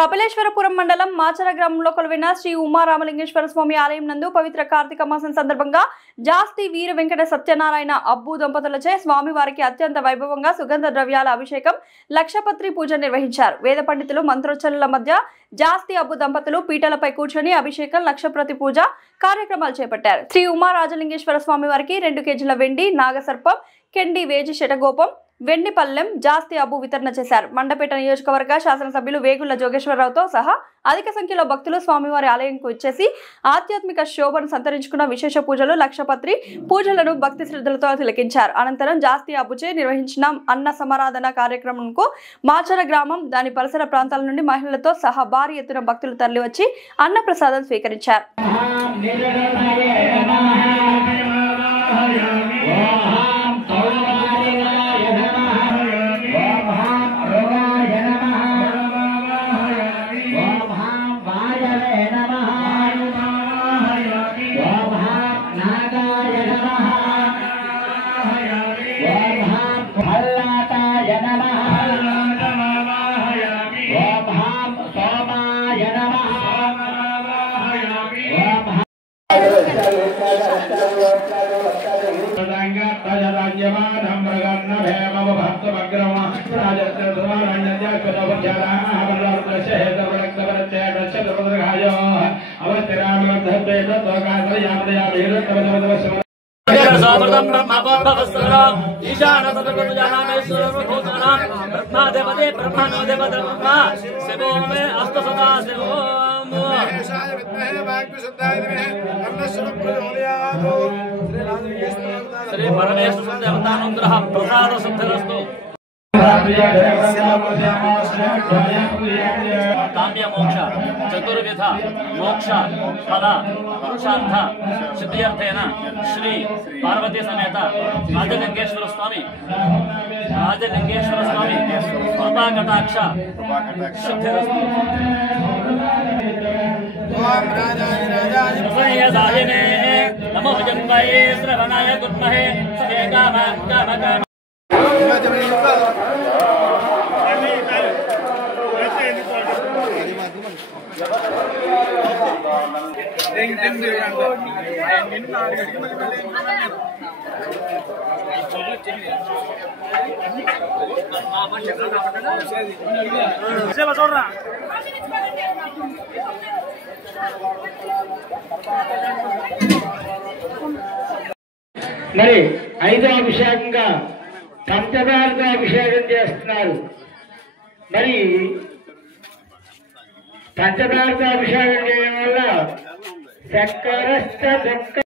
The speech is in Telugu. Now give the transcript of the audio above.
కపిలేశ్వరపురం మండలం మాచర గ్రామంలో కొలువైన శ్రీ ఉమా రామలింగేశ్వర స్వామి ఆలయం నందు పవిత్ర కార్తీక మాసం సందర్భంగా జాస్తి వీర వెంకట సత్యనారాయణ అబ్బు దంపతులచే స్వామివారికి అత్యంత వైభవంగా సుగంధ ద్రవ్యాల అభిషేకం లక్షపత్రి పూజ నిర్వహించారు. వేద పండితులు మంత్రోచ్చరణల మధ్య జాస్తి అబ్బు దంపతులు పీటలపై కూర్చొని అభిషేకం లక్షపత్రి పూజ కార్యక్రమాలు చేపట్టారు. శ్రీ ఉమా రాజలింగేశ్వర స్వామి వారికి 2 కేజీల వెండి, నాగసర్పం, కెండి వేజి శటగోపం, వెండి పల్లెం, జాస్తి అబ్బు వితరణ చేశారు. మండపేట నియోజకవర్గ శాసనసభ్యులు వేగుళ్ల జోగేశ్వరరావుతో సహా అధిక సంఖ్యలో భక్తులు స్వామివారి ఆలయంకు వచ్చేసి ఆధ్యాత్మిక శోభను సంతరించుకున్న విశేష పూజలు లక్షపత్రి పూజలను భక్తి శ్రద్ధలతో తిలకించారు. అనంతరం జాస్తి అబ్బుచే నిర్వహించిన అన్న సమారాధన కార్యక్రమంకు మాచర గ్రామం దాని పరిసర ప్రాంతాల నుండి మహిళలతో సహా భారీ ఎత్తున భక్తులు తరలివచ్చి అన్న ప్రసాదం స్వీకరించారు. श्री परमेश्वर देवतानुग्रह प्रसाद सिद्धिरस्तु। काम्य मोक्ष चतुर्विध मोक्ष फल पुरुषार्थ सिद्ध्यर्थेन श्री पार्वती समेत राजलिंगेश्वर स्वामी कृपा कटाक्ष सिद्धिरस्तु। नमो जन्मये श्रवणाय गुरुमहे మరి 5వ అభిషేకంగా పంచదారతో అభిషేకం చేస్తున్నారు. మరి పంచదారతో అభిషేకం చేయడం వల్ల చక్కెర